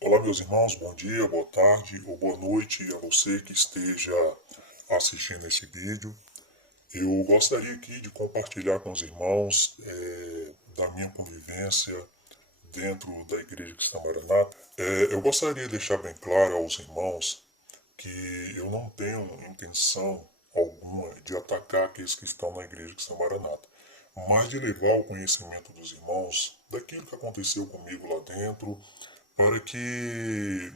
Olá, meus irmãos, bom dia, boa tarde ou boa noite a você que esteja assistindo esse vídeo. Eu gostaria aqui de compartilhar com os irmãos da minha convivência dentro da Igreja Cristã Maranata. Eu gostaria de deixar bem claro aos irmãos que eu não tenho intenção alguma de atacar aqueles que estão na Igreja Cristã Maranata, mas de levar ao conhecimento dos irmãos daquilo que aconteceu comigo lá dentro, para que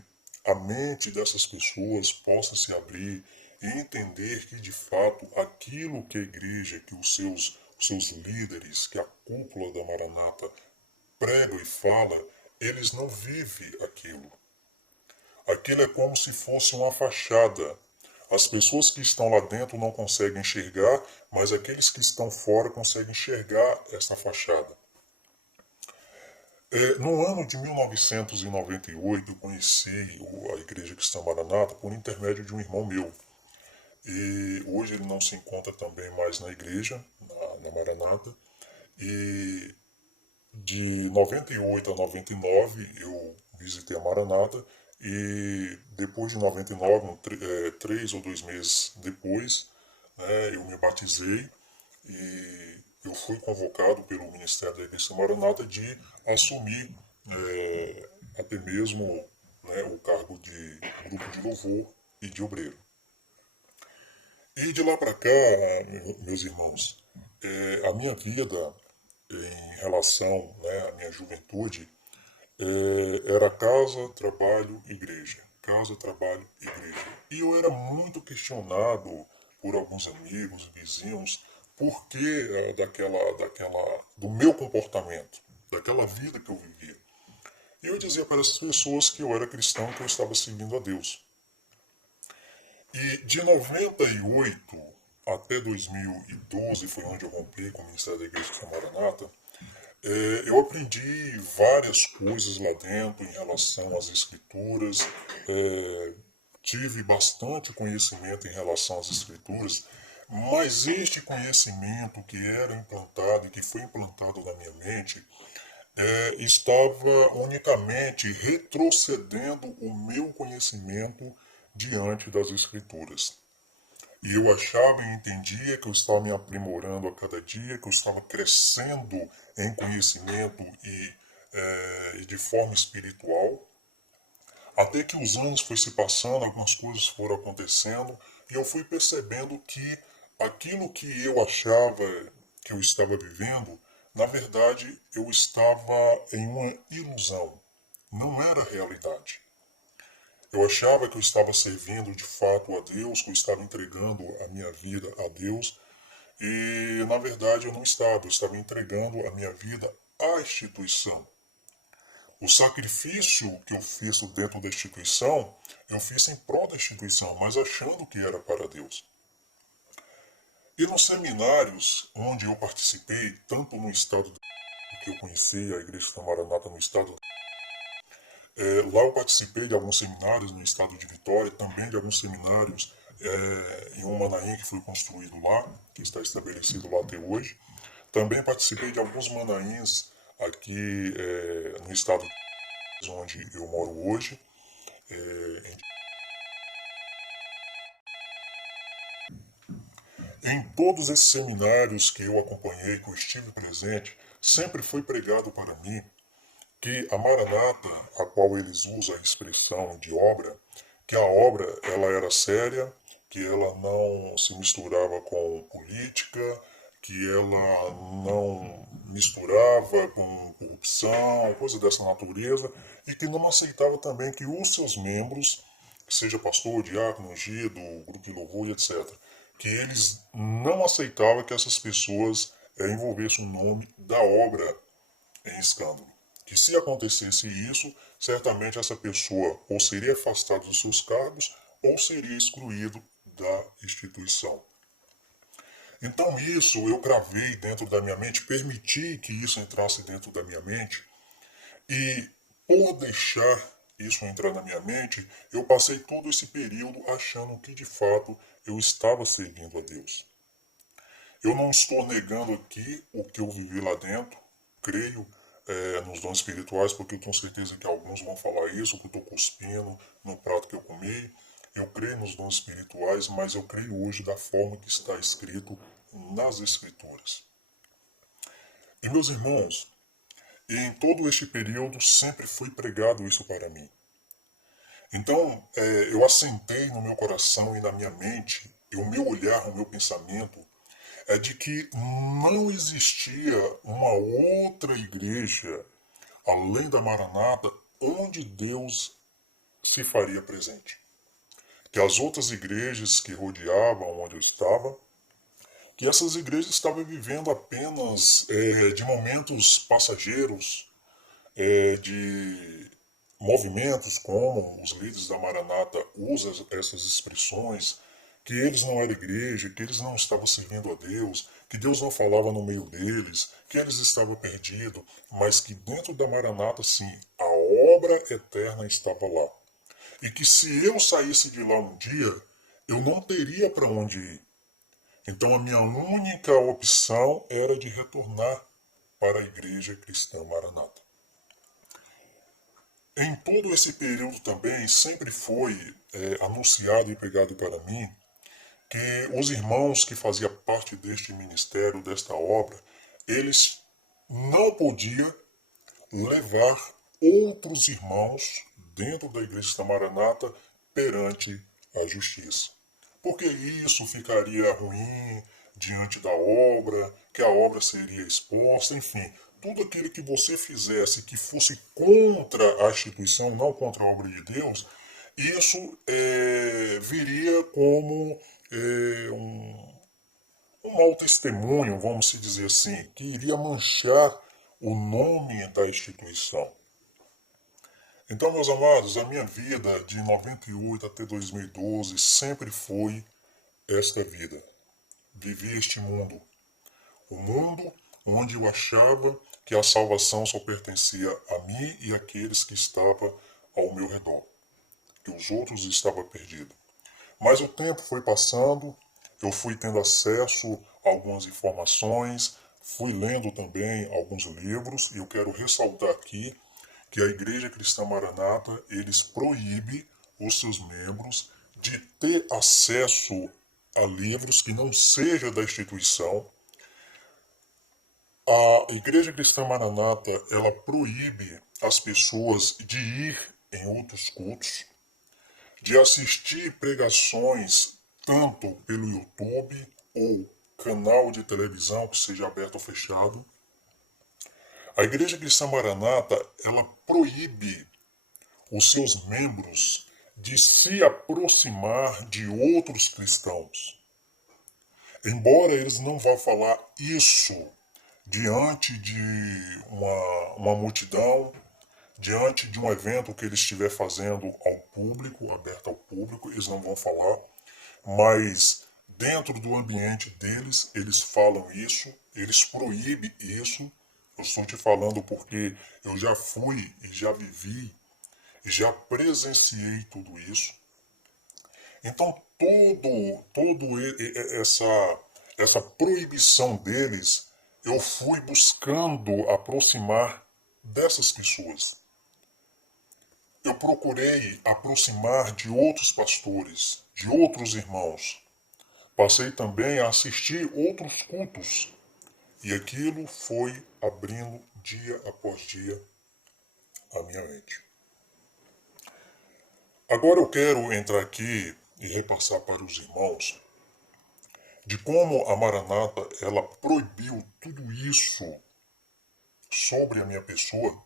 a mente dessas pessoas possa se abrir e entender que, de fato, aquilo que a igreja, que os seus líderes, que a cúpula da Maranata pregam e fala, eles não vivem aquilo. Aquilo é como se fosse uma fachada. As pessoas que estão lá dentro não conseguem enxergar, mas aqueles que estão fora conseguem enxergar essa fachada. No ano de 1998, eu conheci a Igreja Cristã Maranata por intermédio de um irmão meu. E hoje ele não se encontra também mais na igreja, na Maranata. E de 98 a 99 eu visitei a Maranata. E depois de 99, 3 ou 2 meses depois, né, eu me batizei e eu fui convocado pelo Ministério da Igreja Maranata de assumir até mesmo, né, o cargo de grupo de louvor e de obreiro. E de lá para cá, meus irmãos, a minha vida em relação, né, à minha juventude era casa, trabalho, igreja. Casa, trabalho, igreja. E eu era muito questionado por alguns amigos, vizinhos, por que do meu comportamento, daquela vida que eu vivia. E eu dizia para essas pessoas que eu era cristão, que eu estava seguindo a Deus. E de 98 até 2012, foi onde eu rompi com o Ministério da Igreja de Maranata, eu aprendi várias coisas lá dentro em relação às escrituras, tive bastante conhecimento em relação às escrituras, mas este conhecimento que era implantado e que foi implantado na minha mente estava unicamente retrocedendo o meu conhecimento diante das escrituras. E eu achava e entendia que eu estava me aprimorando a cada dia, que eu estava crescendo em conhecimento e de forma espiritual. Até que os anos foram se passando, algumas coisas foram acontecendo, e eu fui percebendo que aquilo que eu achava que eu estava vivendo, na verdade eu estava em uma ilusão, não era realidade. Eu achava que eu estava servindo de fato a Deus, que eu estava entregando a minha vida a Deus, e na verdade eu estava entregando a minha vida à instituição. O sacrifício que eu fiz dentro da instituição, eu fiz em prol da instituição, mas achando que era para Deus. E nos seminários onde eu participei, tanto no estado que eu conheci a Igreja da Maranata no estado, lá eu participei de alguns seminários no estado de Vitória, também de alguns seminários em um Manaim que foi construído lá, que está estabelecido lá até hoje. Também participei de alguns Manaíns aqui no estado onde eu moro hoje. Em todos esses seminários que eu acompanhei, que eu estive presente, sempre foi pregado para mim que a Maranata, a qual eles usam a expressão de obra, que a obra ela era séria, que ela não se misturava com política, que ela não misturava com corrupção, coisa dessa natureza, e que não aceitava também que os seus membros, seja pastor, diácono, ungido, grupo de louvor e etc., que eles não aceitavam que essas pessoas envolvessem o nome da obra em escândalo. Que se acontecesse isso, certamente essa pessoa ou seria afastada dos seus cargos ou seria excluído da instituição. Então isso eu gravei dentro da minha mente, permiti que isso entrasse dentro da minha mente e por deixar isso entrar na minha mente, eu passei todo esse período achando que de fato eu estava servindo a Deus. Eu não estou negando aqui o que eu vivi lá dentro, creio, nos dons espirituais, porque eu tenho certeza que alguns vão falar isso, que eu estou cuspindo no prato que eu comi. Eu creio nos dons espirituais, mas eu creio hoje da forma que está escrito nas Escrituras. E meus irmãos, em todo este período sempre foi pregado isso para mim. Então, eu assentei no meu coração e na minha mente, e o meu olhar, o meu pensamento, é de que não existia uma outra igreja, além da Maranata, onde Deus se faria presente. Que as outras igrejas que rodeavam onde eu estava, que essas igrejas estavam vivendo apenas de momentos passageiros, de movimentos como os líderes da Maranata usam essas expressões, que eles não eram igreja, que eles não estavam servindo a Deus, que Deus não falava no meio deles, que eles estavam perdidos, mas que dentro da Maranata, sim, a obra eterna estava lá. E que se eu saísse de lá um dia, eu não teria para onde ir. Então a minha única opção era de retornar para a Igreja Cristã Maranata. Em todo esse período também sempre foi anunciado e pregado para mim que os irmãos que faziam parte deste ministério, desta obra, eles não podiam levar outros irmãos dentro da Igreja da Maranata perante a justiça. Porque isso ficaria ruim diante da obra, que a obra seria exposta, enfim, tudo aquilo que você fizesse que fosse contra a instituição, não contra a obra de Deus, isso viria como um mau testemunho, vamos se dizer assim, que iria manchar o nome da instituição. Então, meus amados, a minha vida de 98 até 2012 sempre foi esta vida. Vivi este mundo. O mundo onde eu achava que a salvação só pertencia a mim e àqueles que estavam ao meu redor, que os outros estavam perdidos. Mas o tempo foi passando, eu fui tendo acesso a algumas informações, fui lendo também alguns livros, e eu quero ressaltar aqui que a Igreja Cristã Maranata, eles proíbe os seus membros de ter acesso a livros que não seja da instituição. A Igreja Cristã Maranata, ela proíbe as pessoas de ir em outros cultos, de assistir pregações tanto pelo YouTube ou canal de televisão que seja aberto ou fechado. A Igreja Cristã Maranata, ela proíbe os seus membros de se aproximar de outros cristãos. Embora eles não vão falar isso diante de uma multidão, diante de um evento que ele estiver fazendo ao público, aberto ao público, eles não vão falar, mas dentro do ambiente deles, eles falam isso, eles proíbem isso. Eu estou te falando porque eu já fui e já vivi e já presenciei tudo isso. Então, essa proibição deles, eu fui buscando aproximar dessas pessoas. Eu procurei aproximar de outros pastores, de outros irmãos. Passei também a assistir outros cultos. E aquilo foi abrindo dia após dia a minha mente. Agora eu quero entrar aqui e repassar para os irmãos de como a Maranata ela proibiu tudo isso sobre a minha pessoa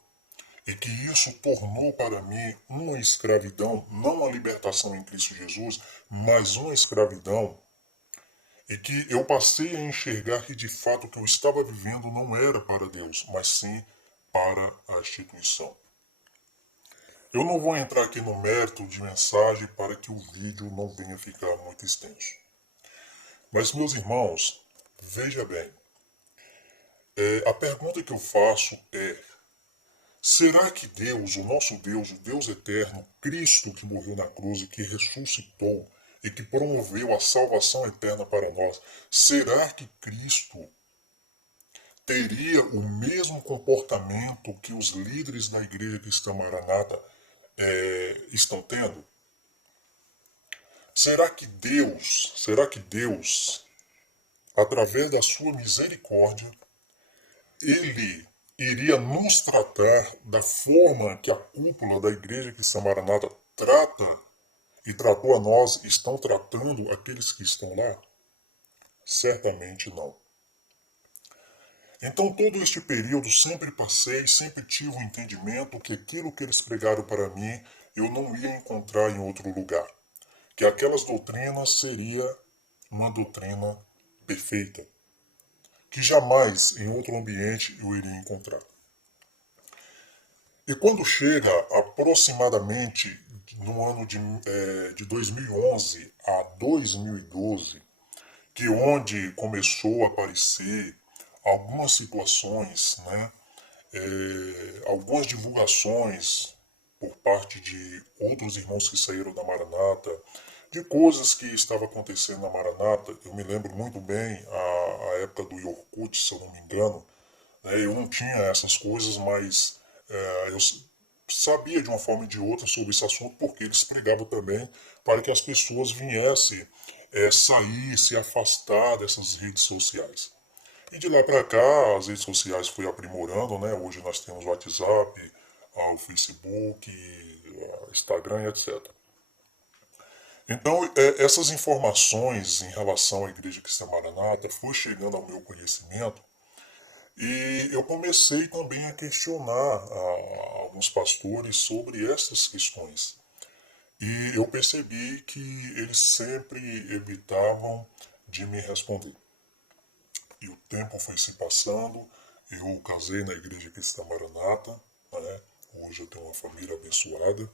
e que isso tornou para mim uma escravidão, não a libertação em Cristo Jesus, mas uma escravidão, e que eu passei a enxergar que de fato o que eu estava vivendo não era para Deus, mas sim para a instituição. Eu não vou entrar aqui no mérito de mensagem para que o vídeo não venha ficar muito extenso. Mas, meus irmãos, veja bem, a pergunta que eu faço é: será que Deus, o nosso Deus, o Deus eterno, Cristo que morreu na cruz e que ressuscitou e que promoveu a salvação eterna para nós, será que Cristo teria o mesmo comportamento que os líderes da Igreja Cristã Maranata estão tendo? Será que Deus, através da sua misericórdia, ele iria nos tratar da forma que a cúpula da Igreja Cristã Maranata trata e tratou a nós, estão tratando aqueles que estão lá? Certamente não. Então, todo este período sempre tive o entendimento que aquilo que eles pregaram para mim eu não ia encontrar em outro lugar. Que aquelas doutrinas seria uma doutrina perfeita. Que jamais em outro ambiente eu iria encontrar. E quando chega aproximadamente no ano de 2011 a 2012, que onde começou a aparecer algumas situações, né, algumas divulgações por parte de outros irmãos que saíram da Maranata, de coisas que estavam acontecendo na Maranata. Eu me lembro muito bem a época do Yorkut, se eu não me engano. Eu não tinha essas coisas, mas eu sabia de uma forma ou de outra sobre esse assunto, porque eles pregavam também para que as pessoas viessem sair, se afastar dessas redes sociais. E de lá para cá, as redes sociais foram aprimorando, né? Hoje nós temos o WhatsApp, o Facebook, Instagram e etc. Então, essas informações em relação à Igreja Cristã Maranata foi chegando ao meu conhecimento e eu comecei também a questionar alguns pastores sobre essas questões. E eu percebi que eles sempre evitavam de me responder. E o tempo foi se passando, eu casei na Igreja Cristã Maranata, né? Hoje eu tenho uma família abençoada.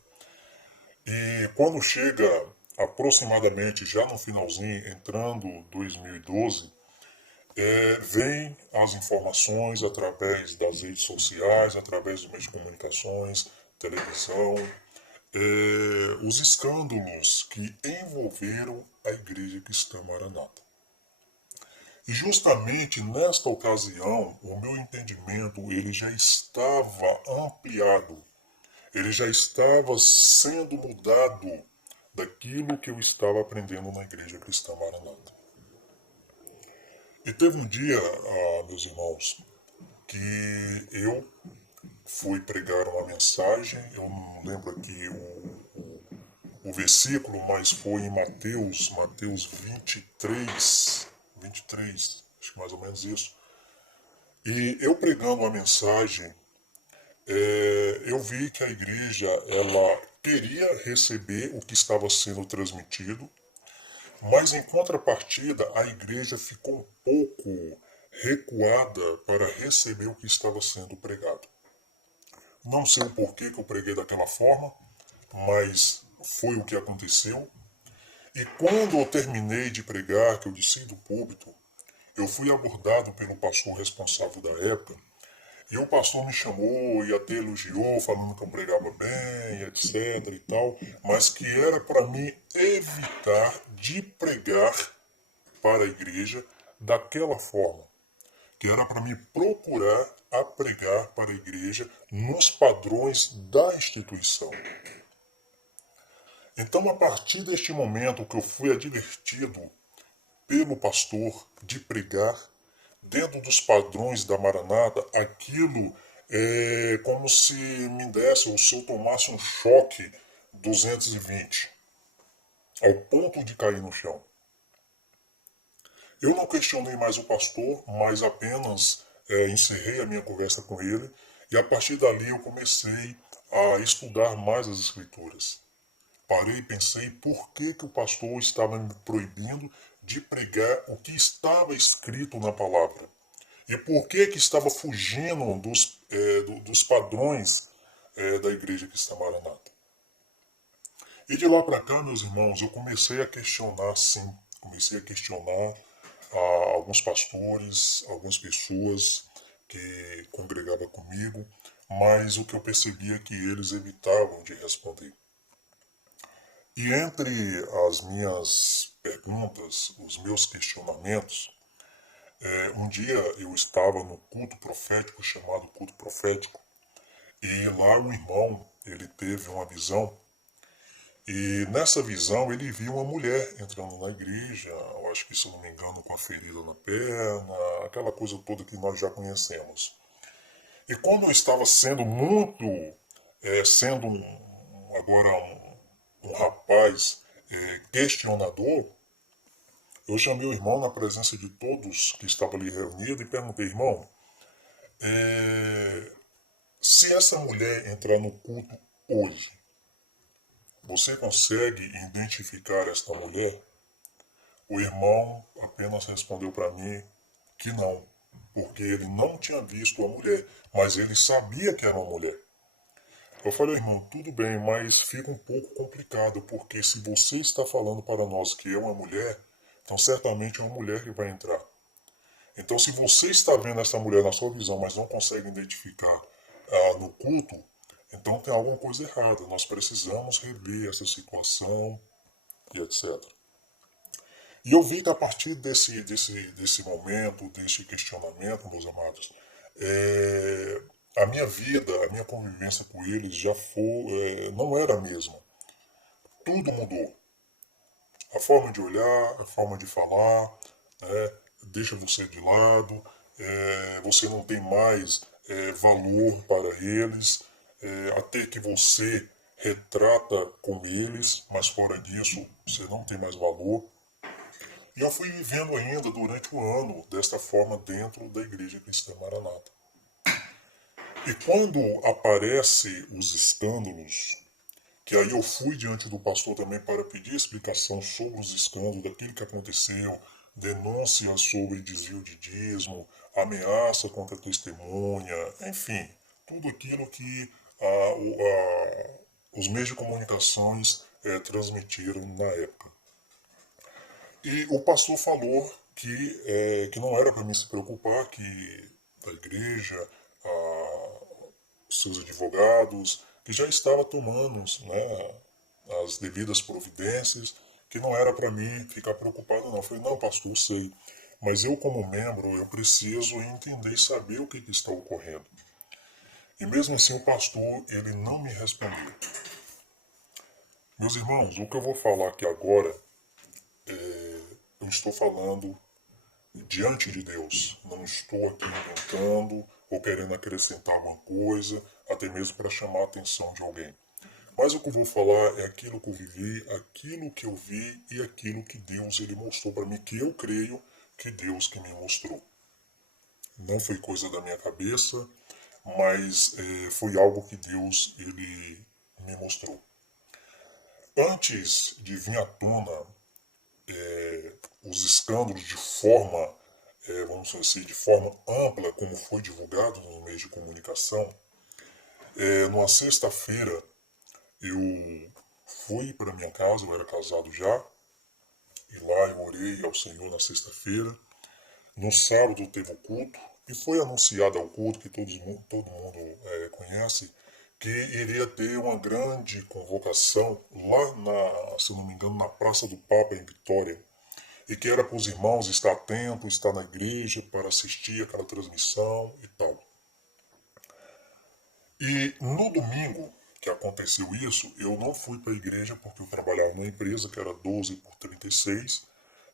E quando chega aproximadamente já no finalzinho, entrando 2012, vem as informações através das redes sociais, através dos meios de comunicações, televisão, os escândalos que envolveram a Igreja Cristã Maranata. E justamente nesta ocasião, o meu entendimento ele já estava ampliado, ele já estava sendo mudado daquilo que eu estava aprendendo na Igreja Cristã Maranata. E teve um dia, meus irmãos, que eu fui pregar uma mensagem, eu não lembro aqui o versículo, mas foi em Mateus 23, acho que mais ou menos isso. E eu pregando uma mensagem, eu vi que a igreja ela queria receber o que estava sendo transmitido, mas em contrapartida a igreja ficou um pouco recuada para receber o que estava sendo pregado. Não sei o porquê que eu preguei daquela forma, mas foi o que aconteceu. E quando eu terminei de pregar, que eu desci do púlpito, eu fui abordado pelo pastor responsável da época, e o pastor me chamou e até elogiou, falando que eu pregava bem, etc e tal, mas que era para mim evitar de pregar para a igreja daquela forma, que era para mim procurar a pregar para a igreja nos padrões da instituição. Então, a partir deste momento que eu fui advertido pelo pastor de pregar dentro dos padrões da Maranata, aquilo é como se me desse ou se eu tomasse um choque 220, ao ponto de cair no chão. Eu não questionei mais o pastor, mas apenas encerrei a minha conversa com ele e a partir dali eu comecei a estudar mais as escrituras. Parei e pensei por que o pastor estava me proibindo de pregar o que estava escrito na palavra. E por que estava fugindo dos padrões da igreja cristã Maranata. E de lá para cá, meus irmãos, eu comecei a questionar, sim. Comecei a questionar alguns pastores, algumas pessoas que congregavam comigo, mas o que eu percebia é que eles evitavam de responder. E entre as minhas perguntas, os meus questionamentos, Um dia eu estava no culto profético, chamado culto profético, e lá o irmão, ele teve uma visão, e nessa visão ele viu uma mulher entrando na igreja, eu acho que, se eu não me engano, com a ferida na perna, aquela coisa toda que nós já conhecemos. E como eu estava sendo muito, sendo agora um rapaz questionador, eu chamei o irmão na presença de todos que estavam ali reunidos e perguntei: irmão, se essa mulher entrar no culto hoje, você consegue identificar esta mulher? O irmão apenas respondeu para mim que não, porque ele não tinha visto a mulher, mas ele sabia que era uma mulher. Eu falei: irmão, tudo bem, mas fica um pouco complicado, porque se você está falando para nós que é uma mulher, então certamente é uma mulher que vai entrar. Então, se você está vendo essa mulher na sua visão, mas não consegue identificar no culto, então tem alguma coisa errada. Nós precisamos rever essa situação e etc. E eu vi que a partir desse momento, desse questionamento, meus amados, a minha vida, a minha convivência com eles já foi, não era a mesma. Tudo mudou. A forma de olhar, a forma de falar, né, deixa você de lado, você não tem mais valor para eles, até que você retrata com eles, mas fora disso você não tem mais valor. E eu fui vivendo ainda durante o ano desta forma dentro da Igreja Cristã Maranata. E quando aparecem os escândalos, que aí eu fui diante do pastor também para pedir explicação sobre os escândalos, daquilo que aconteceu, denúncias sobre desvio de dízimo, ameaça contra a testemunha, enfim, tudo aquilo que os meios de comunicações transmitiram na época. E o pastor falou que não era para mim se preocupar, que a igreja, seus advogados, que já estava tomando, né, as devidas providências, que não era para mim ficar preocupado não. Eu falei: não, pastor, eu sei, mas eu, como membro, eu preciso entender e saber o que está ocorrendo. E mesmo assim o pastor, ele não me respondeu. Meus irmãos, o que eu vou falar aqui agora, eu estou falando diante de Deus. Não estou aqui inventando ou querendo acrescentar alguma coisa, até mesmo para chamar a atenção de alguém. Mas o que eu vou falar é aquilo que eu vivi, aquilo que eu vi e aquilo que Deus ele mostrou para mim, que eu creio que Deus que me mostrou. Não foi coisa da minha cabeça, mas foi algo que Deus ele me mostrou. Antes de vir à tona os escândalos de forma, vamos dizer assim, de forma ampla, como foi divulgado nos meios de comunicação, numa sexta-feira eu fui para minha casa, eu era casado já, e lá eu orei ao Senhor na sexta-feira. No sábado teve o culto, e foi anunciado ao culto, que todo mundo conhece, que iria ter uma grande convocação lá, se eu não me engano, na Praça do Papa, em Vitória, e que era para os irmãos estar atentos, estar na igreja para assistir aquela transmissão e tal. E no domingo que aconteceu isso, eu não fui para a igreja porque eu trabalhava numa empresa que era 12 por 36,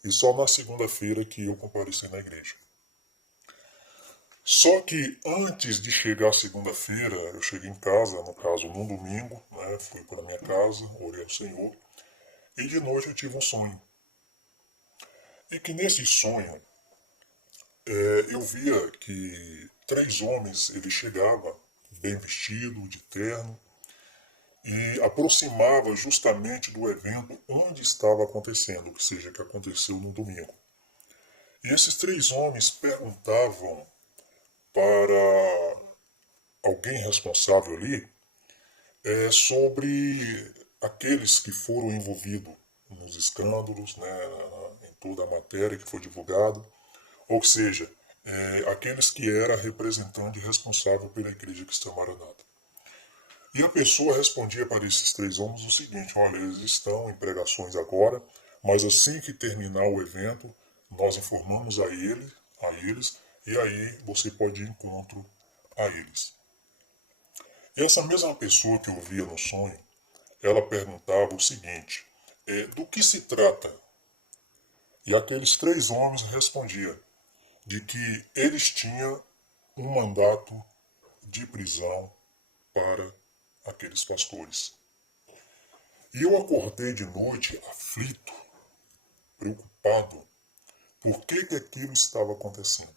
e só na segunda-feira que eu compareci na igreja. Só que antes de chegar a segunda-feira, eu cheguei em casa, no caso num domingo, né, fui para minha casa, orei ao Senhor, e de noite eu tive um sonho. E que nesse sonho eu via que 3 homens, eles chegavam bem vestidos, de terno, e aproximava justamente do evento onde estava acontecendo, ou seja, que aconteceu no domingo. E esses 3 homens perguntavam para alguém responsável ali sobre aqueles que foram envolvidos nos escândalos, né, em toda a matéria que foi divulgada, ou seja, aqueles que era representante responsável pela Igreja Cristã Maranata. E a pessoa respondia para esses 3 homens o seguinte: olha, eles estão em pregações agora, mas assim que terminar o evento, nós informamos a ele a eles, e aí você pode ir de encontro a eles. Essa mesma pessoa que eu via no sonho, ela perguntava o seguinte, do que se trata? E aqueles três homens respondiam de que eles tinham um mandato de prisão para aqueles pastores. E eu acordei de noite aflito, preocupado, por que aquilo estava acontecendo.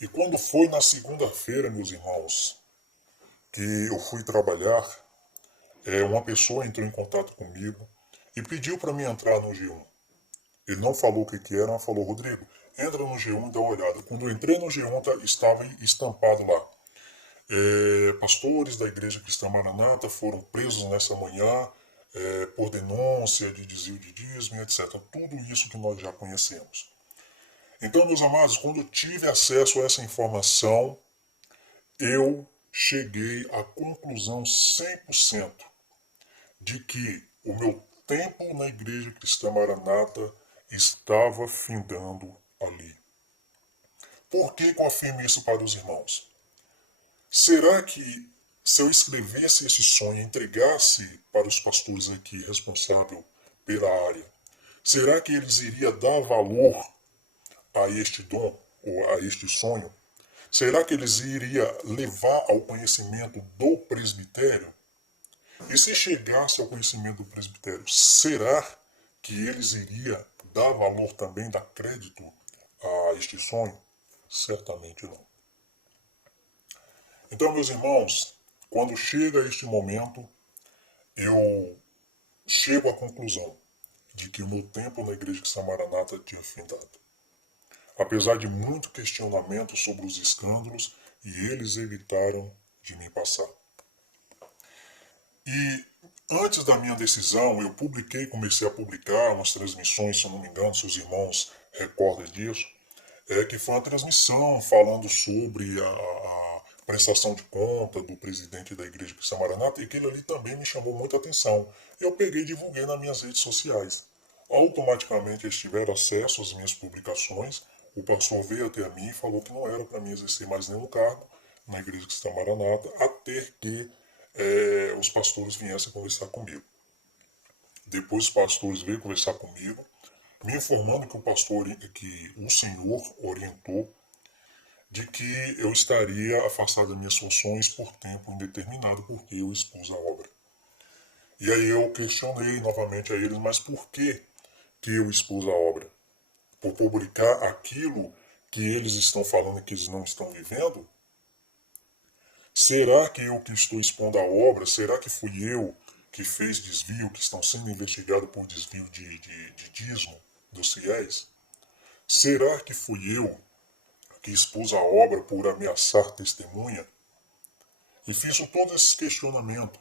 E quando foi na segunda-feira, meus irmãos, que eu fui trabalhar, uma pessoa entrou em contato comigo e pediu para mim entrar no G1. Ele não falou o que era, mas falou, Rodrigo, entra no G1 e dá uma olhada. Quando eu entrei no G1, estava estampado lá. Pastores da Igreja Cristã Maranata foram presos nessa manhã por denúncia de desvio de dízimo, etc. Tudo isso que nós já conhecemos. Então, meus amados, quando eu tive acesso a essa informação, eu cheguei à conclusão 100% de que o meu tempo na Igreja Cristã Maranata estava findando ali. Por que eu afirmo isso para os irmãos? Será que se eu escrevesse esse sonho e entregasse para os pastores aqui responsáveis pela área, será que eles iriam dar valor a este dom ou a este sonho? Será que eles iriam levar ao conhecimento do presbitério? E se chegasse ao conhecimento do presbitério, será que eles iriam dar valor também, dar crédito a este sonho? Certamente não. Então, meus irmãos, quando chega este momento, eu chego à conclusão de que o meu tempo na Igreja Cristã Maranata tinha findado. Apesar de muito questionamento sobre os escândalos, e eles evitaram de me passar. E antes da minha decisão, eu comecei a publicar umas transmissões, se eu não me engano, se os irmãos recordam disso, que foi uma transmissão falando sobre a prestação de conta do presidente da Igreja Cristã Maranata, e aquilo ali também me chamou muita atenção. Eu peguei e divulguei nas minhas redes sociais. Automaticamente eles tiveram acesso às minhas publicações, o pastor veio até a mim e falou que não era para mim exercer mais nenhum cargo na Igreja Cristã Maranata, até que os pastores viessem conversar comigo. Depois os pastores veio conversar comigo, me informando que o Senhor orientou de que eu estaria afastado das minhas funções por tempo indeterminado, porque eu expus a obra. E aí eu questionei novamente a eles, mas por que eu expus a obra? Por publicar aquilo que eles estão falando que eles não estão vivendo? Será que eu que estou expondo a obra, será que fui eu que fez desvio, que estão sendo investigados por desvio de dízimo dos fiéis? Será que fui eu que expus a obra por ameaçar testemunha? E fiz todos esses questionamentos.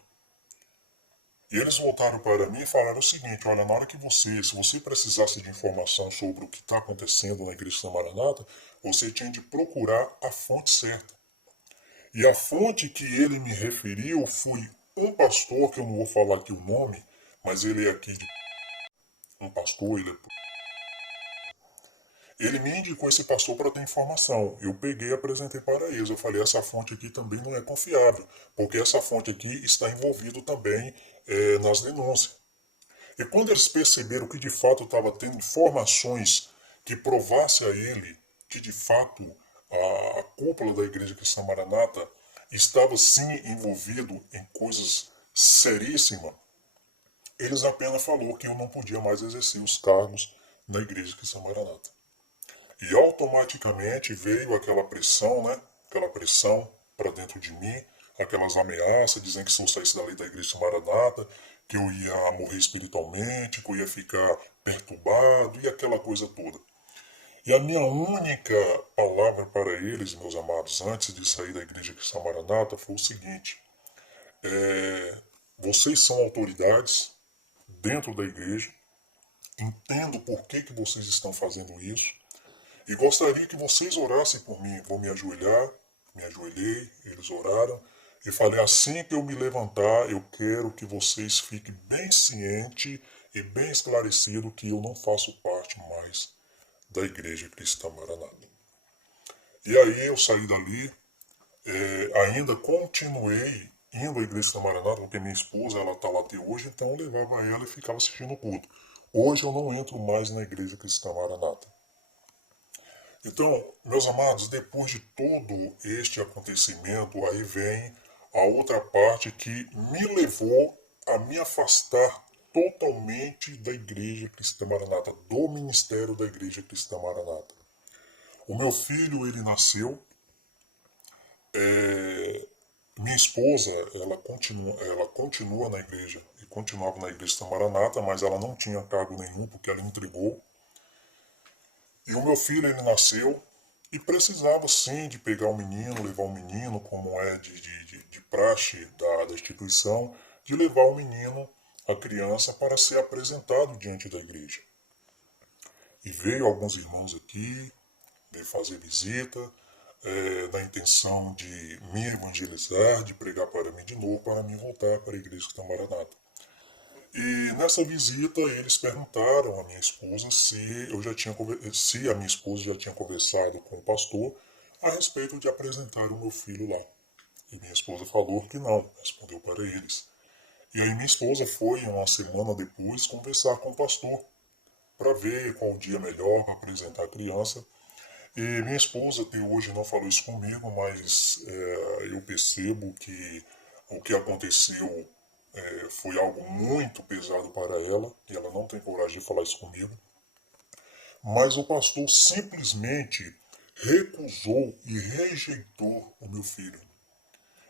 E eles voltaram para mim e falaram o seguinte, olha, na hora que se você precisasse de informação sobre o que está acontecendo na Igreja Cristã Maranata, você tinha de procurar a fonte certa. E a fonte que ele me referiu foi um pastor, que eu não vou falar aqui o nome, mas ele é aqui de um pastor, ele me indicou esse pastor para ter informação. Eu peguei e apresentei para eles. Eu falei, essa fonte aqui também não é confiável, porque essa fonte aqui está envolvida também nas denúncias. E quando eles perceberam que de fato estava tendo informações que provasse a ele que de fato a cúpula da Igreja Cristã Maranata estava sim envolvido em coisas seríssimas, eles apenas falaram que eu não podia mais exercer os cargos na Igreja Cristã Maranata. E automaticamente veio aquela pressão, né? Aquela pressão para dentro de mim, aquelas ameaças, dizendo que se eu saísse da lei da Igreja Maranata, que eu ia morrer espiritualmente, que eu ia ficar perturbado e aquela coisa toda. E a minha única palavra para eles, meus amados, antes de sair da Igreja Cristã Maranata, foi o seguinte: vocês são autoridades dentro da igreja, entendo por que vocês estão fazendo isso, e gostaria que vocês orassem por mim. Vou me ajoelhar, me ajoelhei, eles oraram, e falei, assim que eu me levantar, eu quero que vocês fiquem bem cientes e bem esclarecidos que eu não faço parte mais da Igreja Cristã Maranata. E aí eu saí dali, ainda continuei indo à Igreja Cristã Maranata, porque minha esposa ela está lá até hoje, então eu levava ela e ficava assistindo o culto. Hoje eu não entro mais na Igreja Cristã Maranata. Então, meus amados, depois de todo este acontecimento, aí vem a outra parte que me levou a me afastar totalmente da Igreja Cristã Maranata, do ministério da Igreja Cristã Maranata. O meu filho, ele nasceu, minha esposa, ela continua na igreja, e continuava na Igreja Cristã Maranata, mas ela não tinha cargo nenhum, porque ela entregou. E o meu filho, ele nasceu, e precisava sim de pegar o menino, levar o menino, como é de praxe da instituição, de levar o menino, a criança, para ser apresentado diante da igreja. E veio alguns irmãos aqui, veio fazer visita, na intenção de me evangelizar, de pregar para mim de novo, para mim voltar para a igreja Cristã Maranata. E nessa visita eles perguntaram à minha esposa se a minha esposa já tinha conversado com o pastor a respeito de apresentar o meu filho lá. E minha esposa falou que não, respondeu para eles. E aí minha esposa foi uma semana depois conversar com o pastor para ver qual o dia melhor para apresentar a criança. E minha esposa até hoje não falou isso comigo, mas eu percebo que o que aconteceu foi algo muito pesado para ela, e ela não tem coragem de falar isso comigo. Mas o pastor simplesmente recusou e rejeitou o meu filho.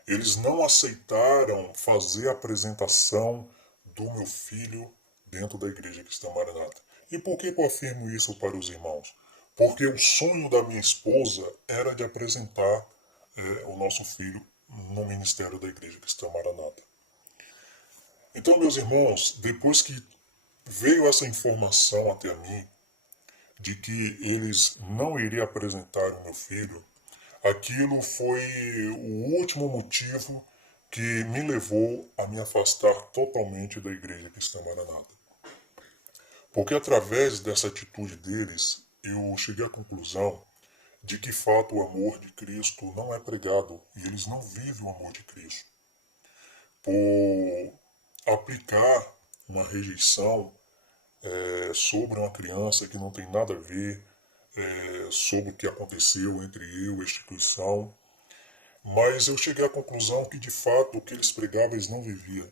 Eles não aceitaram fazer a apresentação do meu filho dentro da Igreja Cristã Maranata. E por que eu afirmo isso para os irmãos? Porque o sonho da minha esposa era de apresentar o nosso filho no ministério da Igreja Cristã Maranata. Então, meus irmãos, depois que veio essa informação até mim de que eles não iriam apresentar o meu filho, aquilo foi o último motivo que me levou a me afastar totalmente da Igreja Cristã Maranata. Porque através dessa atitude deles, eu cheguei à conclusão de que, de fato, o amor de Cristo não é pregado e eles não vivem o amor de Cristo. Por aplicar uma rejeição sobre uma criança que não tem nada a ver sobre o que aconteceu entre eu e a instituição, mas eu cheguei à conclusão que, de fato, o que eles pregavam, eles não viviam.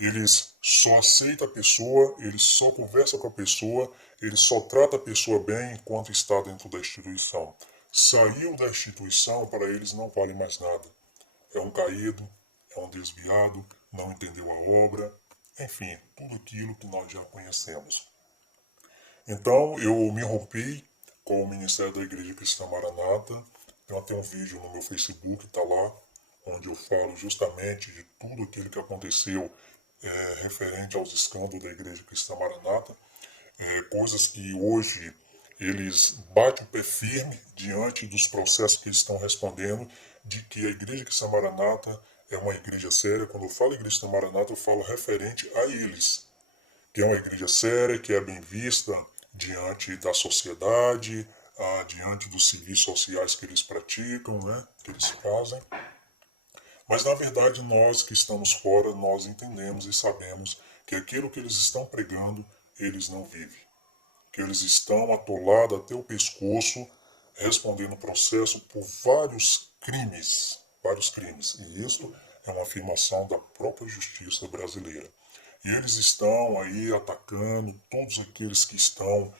Eles só aceitam a pessoa, eles só conversam com a pessoa, eles só tratam a pessoa bem enquanto está dentro da instituição. Saiu da instituição, para eles não vale mais nada. É um caído, é um desviado, não entendeu a obra, enfim, tudo aquilo que nós já conhecemos. Então eu me rompi com o Ministério da Igreja Cristã Maranata. Eu tenho um vídeo no meu Facebook, está lá, onde eu falo justamente de tudo aquilo que aconteceu referente aos escândalos da Igreja Cristã Maranata, coisas que hoje eles batem o pé firme diante dos processos que eles estão respondendo, de que a Igreja Cristã Maranata é uma igreja séria. Quando eu falo Igreja Cristã Maranata, eu falo referente a eles, que é uma igreja séria, que é bem vista diante da sociedade, diante dos serviços sociais que eles praticam, né, que eles fazem. Mas na verdade nós que estamos fora, nós entendemos e sabemos que aquilo que eles estão pregando, eles não vivem. Que eles estão atolados até o pescoço, respondendo processo por vários crimes. Vários crimes. E isso é uma afirmação da própria justiça brasileira. E eles estão aí atacando todos aqueles que estão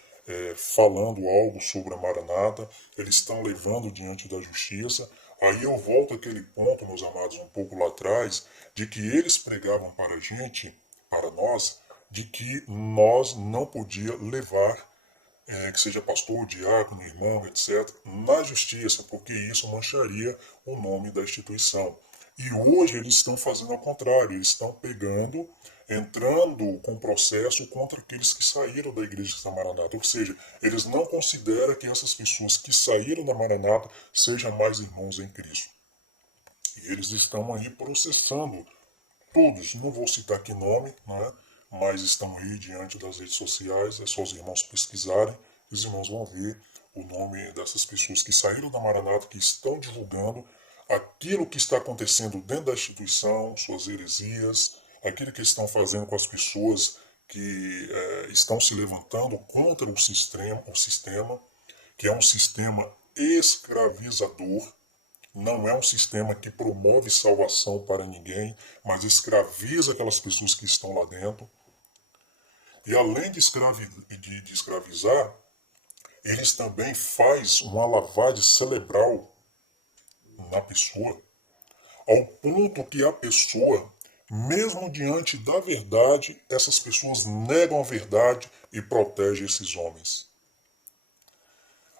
falando algo sobre a Maranata, eles estão levando diante da justiça. Aí eu volto àquele ponto, meus amados, um pouco lá atrás, de que eles pregavam para a gente, para nós, de que nós não podíamos levar, que seja pastor, diácono, irmão, etc., na justiça, porque isso mancharia o nome da instituição. E hoje eles estão fazendo ao contrário, eles estão pegando, entrando com processo contra aqueles que saíram da Igreja Cristã Maranata. Ou seja, eles não consideram que essas pessoas que saíram da Maranata sejam mais irmãos em Cristo. E eles estão aí processando todos, não vou citar aqui nome, não é? Mas estão aí diante das redes sociais, é só os irmãos pesquisarem os irmãos vão ver o nome dessas pessoas que saíram da Maranata, que estão divulgando aquilo que está acontecendo dentro da instituição, suas heresias, aquilo que estão fazendo com as pessoas que estão se levantando contra o sistema, que é um sistema escravizador, não é um sistema que promove salvação para ninguém, mas escraviza aquelas pessoas que estão lá dentro. E além de escravizar, eles também fazem uma lavagem cerebral na pessoa, ao ponto que a pessoa, mesmo diante da verdade, essas pessoas negam a verdade e protegem esses homens.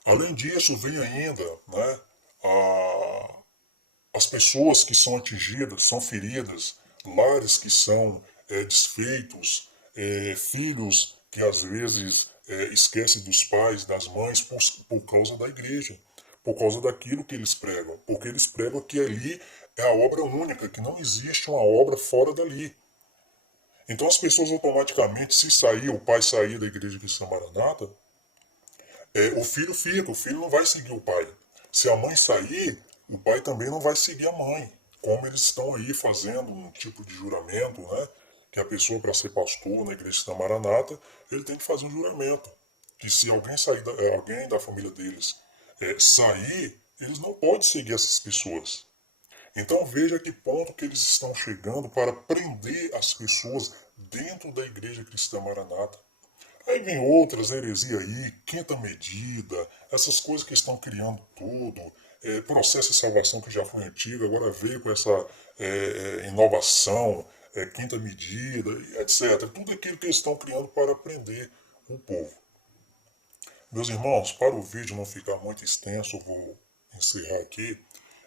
Além disso, vem ainda as pessoas que são atingidas, são feridas, lares que são desfeitos, filhos que às vezes esquecem dos pais, das mães, por causa da igreja, por causa daquilo que eles pregam, porque eles pregam que ali é a obra única, que não existe uma obra fora dali. Então as pessoas automaticamente, se sair, o pai sair da igreja cristã Maranata, o filho fica, o filho não vai seguir o pai. Se a mãe sair, o pai também não vai seguir a mãe. Como eles estão aí fazendo um tipo de juramento, né? Que a pessoa, para ser pastor na igreja cristã Maranata, ele tem que fazer um juramento. Que se alguém sair, alguém da família deles sair, eles não podem seguir essas pessoas. Então veja a que ponto que eles estão chegando para prender as pessoas dentro da igreja cristã Maranata. Aí vem outras heresias aí, quinta medida, essas coisas que estão criando tudo, processo de salvação que já foi antigo, agora veio com essa inovação, quinta medida, etc. Tudo aquilo que eles estão criando para prender o povo. Meus irmãos, para o vídeo não ficar muito extenso, eu vou encerrar aqui.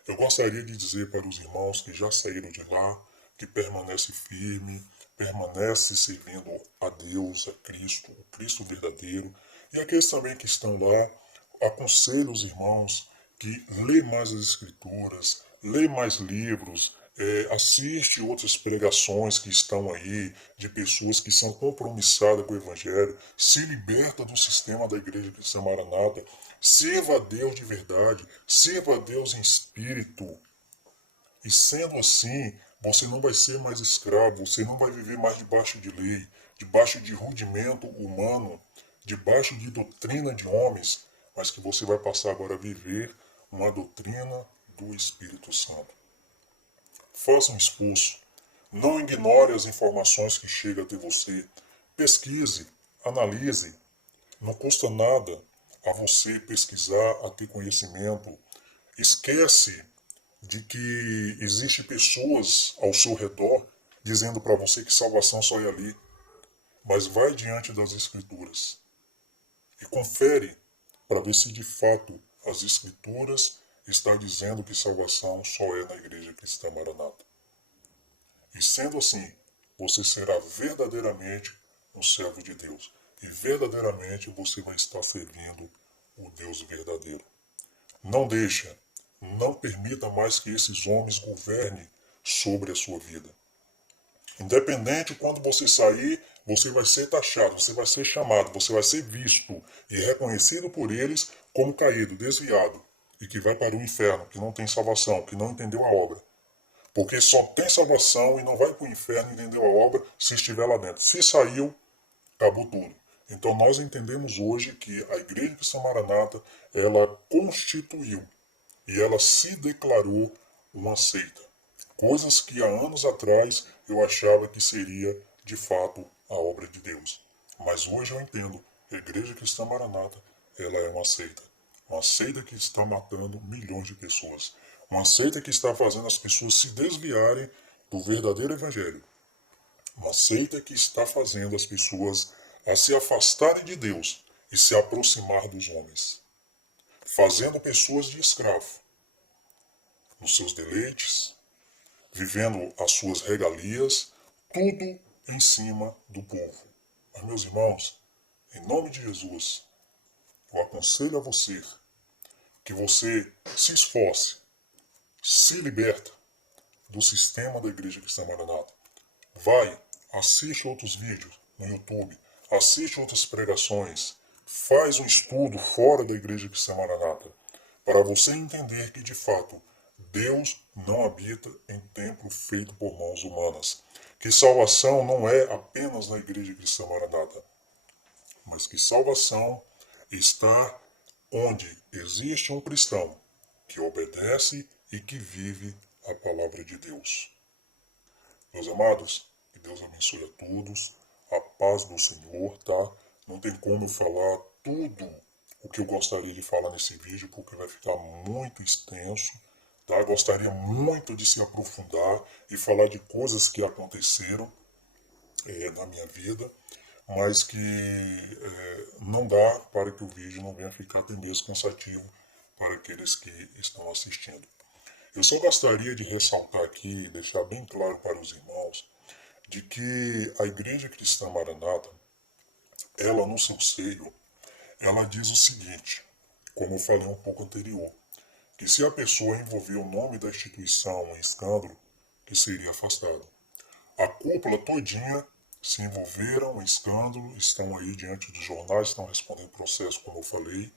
Eu gostaria de dizer para os irmãos que já saíram de lá, que permanece firme, permanece servindo a Deus, a Cristo, o Cristo verdadeiro. E aqueles também que estão lá, aconselho os irmãos que lê mais as Escrituras, lê mais livros, assiste outras pregações que estão aí, de pessoas que são compromissadas com o Evangelho, se liberta do sistema da Igreja Cristã Maranata, sirva a Deus de verdade, sirva a Deus em espírito. E sendo assim, você não vai ser mais escravo, você não vai viver mais debaixo de lei, debaixo de rudimento humano, debaixo de doutrina de homens, mas que você vai passar agora a viver uma doutrina do Espírito Santo. Faça um esforço. Não ignore as informações que chegam até você. Pesquise, analise. Não custa nada a você pesquisar, a ter conhecimento. Esquece de que existem pessoas ao seu redor dizendo para você que salvação só é ali. Mas vai diante das Escrituras e confere para ver se de fato as Escrituras estão dizendo que salvação só é na Igreja Cristã Maranata. E sendo assim, você será verdadeiramente um servo de Deus. E verdadeiramente você vai estar servindo o Deus verdadeiro. Não deixa, não permita mais que esses homens governem sobre a sua vida. Independente quando você sair, você vai ser taxado, você vai ser chamado, você vai ser visto e reconhecido por eles como caído, desviado e que vai para o inferno, que não tem salvação, que não entendeu a obra. Porque só tem salvação e não vai para o inferno entendeu a obra se estiver lá dentro. Se saiu, acabou tudo. Então nós entendemos hoje que a Igreja Cristã Maranata, ela constituiu e ela se declarou uma seita. Coisas que há anos atrás eu achava que seria de fato a obra de Deus. Mas hoje eu entendo que a Igreja Cristã Maranata, ela é uma seita. Uma seita que está matando milhões de pessoas. Uma seita que está fazendo as pessoas se desviarem do verdadeiro Evangelho. Uma seita que está fazendo as pessoas a se afastarem de Deus e se aproximar dos homens. Fazendo pessoas de escravo nos seus deleites, vivendo as suas regalias, tudo em cima do povo. Mas, meus irmãos, em nome de Jesus, eu aconselho a você que você se esforce, se liberta do sistema da Igreja Cristã Maranata. Vai, assiste outros vídeos no YouTube, assiste outras pregações, faz um estudo fora da Igreja Cristã Maranata, para você entender que, de fato, Deus não habita em templo feito por mãos humanas. Que salvação não é apenas na Igreja Cristã Maranata, mas que salvação está onde existe um cristão que obedece e que vive a palavra de Deus. Meus amados, que Deus abençoe a todos, a paz do Senhor, tá? Não tem como eu falar tudo o que eu gostaria de falar nesse vídeo, porque vai ficar muito extenso, tá? Gostaria muito de se aprofundar e falar de coisas que aconteceram na minha vida, mas que não dá para que o vídeo não venha ficar até mesmo cansativo para aqueles que estão assistindo. Eu só gostaria de ressaltar aqui, deixar bem claro para os irmãos, de que a Igreja Cristã Maranata, ela no seu seio, ela diz o seguinte, como eu falei um pouco anterior, que se a pessoa envolver o nome da instituição em escândalo, que seria afastado. A cúpula todinha se envolveram em escândalo, estão aí diante dos jornais, estão respondendo processo, como eu falei,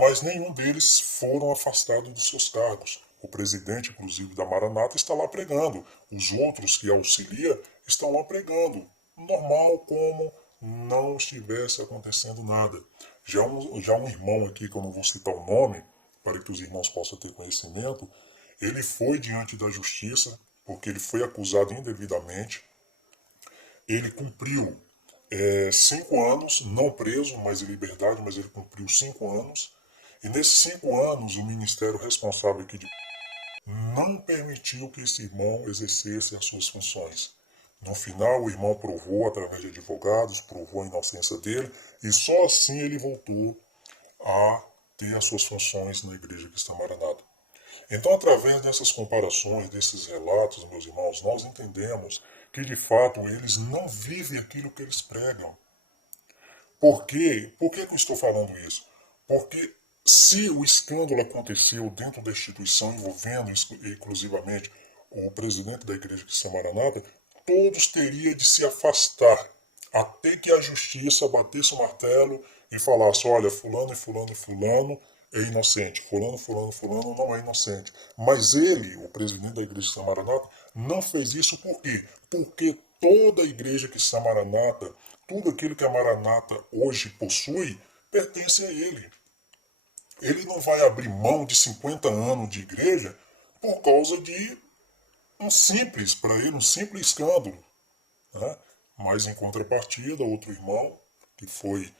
mas nenhum deles foram afastados dos seus cargos. O presidente, inclusive, da Maranata está lá pregando. Os outros que auxiliam estão lá pregando. Normal, como não estivesse acontecendo nada. Já um irmão aqui, que eu não vou citar o nome, para que os irmãos possam ter conhecimento, ele foi diante da justiça, porque ele foi acusado indevidamente. Ele cumpriu 5 anos, não preso, mas em liberdade, mas ele cumpriu 5 anos. E nesses 5 anos, o ministério responsável aqui de não permitiu que esse irmão exercesse as suas funções. No final, o irmão provou, através de advogados, provou a inocência dele, e só assim ele voltou a ter as suas funções na Igreja Cristã Maranata. Então, através dessas comparações, desses relatos, meus irmãos, nós entendemos que, de fato, eles não vivem aquilo que eles pregam. Por quê? Por que eu estou falando isso? Porque se o escândalo aconteceu dentro da instituição, envolvendo exclusivamente o presidente da Igreja Cristã Maranata, todos teriam de se afastar, até que a justiça batesse o martelo e falasse, olha, fulano e fulano e fulano é inocente, fulano, fulano, fulano não é inocente. Mas ele, o presidente da Igreja Cristã Maranata, não fez isso por quê? Porque toda a Igreja Cristã Maranata, tudo aquilo que a Maranata hoje possui, pertence a ele. Ele não vai abrir mão de 50 anos de igreja por causa de para ele, um simples escândalo. Né? Mas em contrapartida, outro irmão, que foi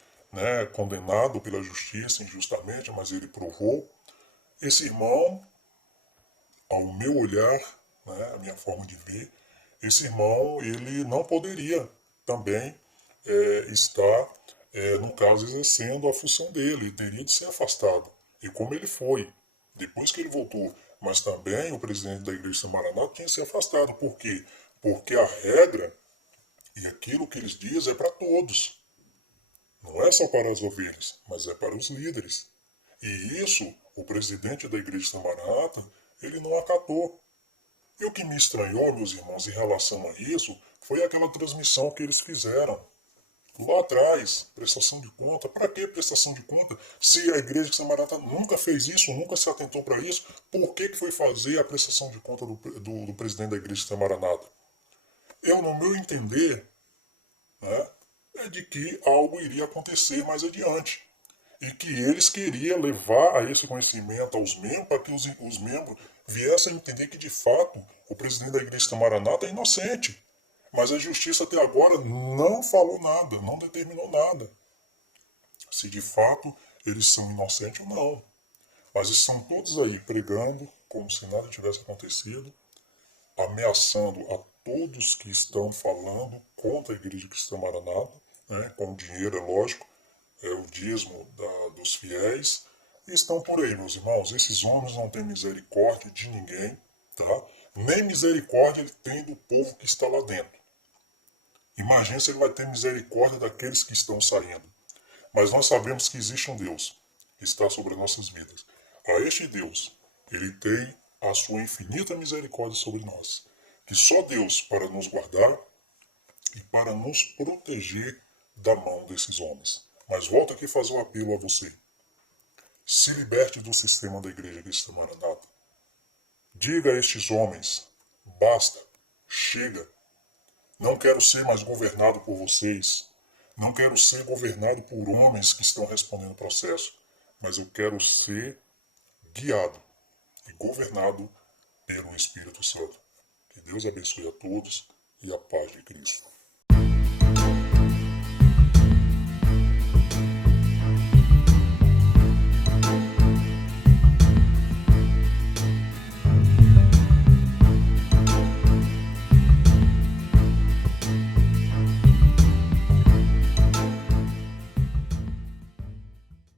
condenado pela justiça injustamente, mas ele provou, esse irmão, ao meu olhar, a minha forma de ver, esse irmão ele não poderia também estar, no caso, exercendo a função dele, ele teria de ser afastado. E como ele foi, depois que ele voltou, mas também o presidente da Igreja Maranata tinha que ser afastado. Por quê? Porque a regra e aquilo que eles dizem é para todos. Não é só para as ovelhas, mas é para os líderes. E isso, o presidente da Igreja Maranata, ele não acatou. E o que me estranhou, meus irmãos, em relação a isso, foi aquela transmissão que eles fizeram. Lá atrás, prestação de conta. Para que prestação de conta? Se a Igreja de São Maranata nunca fez isso, nunca se atentou para isso, por que foi fazer a prestação de conta do presidente da Igreja de São Maranata? Eu, no meu entender, é de que algo iria acontecer mais adiante. E que eles queriam levar a esse conhecimento aos membros, para que os membros viessem a entender que, de fato, o presidente da Igreja de Maranata é inocente. Mas a justiça até agora não falou nada, não determinou nada. Se de fato eles são inocentes ou não. Mas estão todos aí pregando como se nada tivesse acontecido, ameaçando a todos que estão falando contra a Igreja Cristã Maranata, com dinheiro, é lógico, é o dízimo dos fiéis, e estão por aí, meus irmãos. Esses homens não têm misericórdia de ninguém, tá? Nem misericórdia ele tem do povo que está lá dentro. Imagina se ele vai ter misericórdia daqueles que estão saindo. Mas nós sabemos que existe um Deus que está sobre as nossas vidas. A este Deus, ele tem a sua infinita misericórdia sobre nós. Que só Deus para nos guardar e para nos proteger da mão desses homens. Mas volto aqui fazer um apelo a você. Se liberte do sistema da Igreja Cristã Maranata. Diga a estes homens, basta, chega. Não quero ser mais governado por vocês. Não quero ser governado por homens que estão respondendo processo. Mas eu quero ser guiado e governado pelo Espírito Santo. Que Deus abençoe a todos e a paz de Cristo.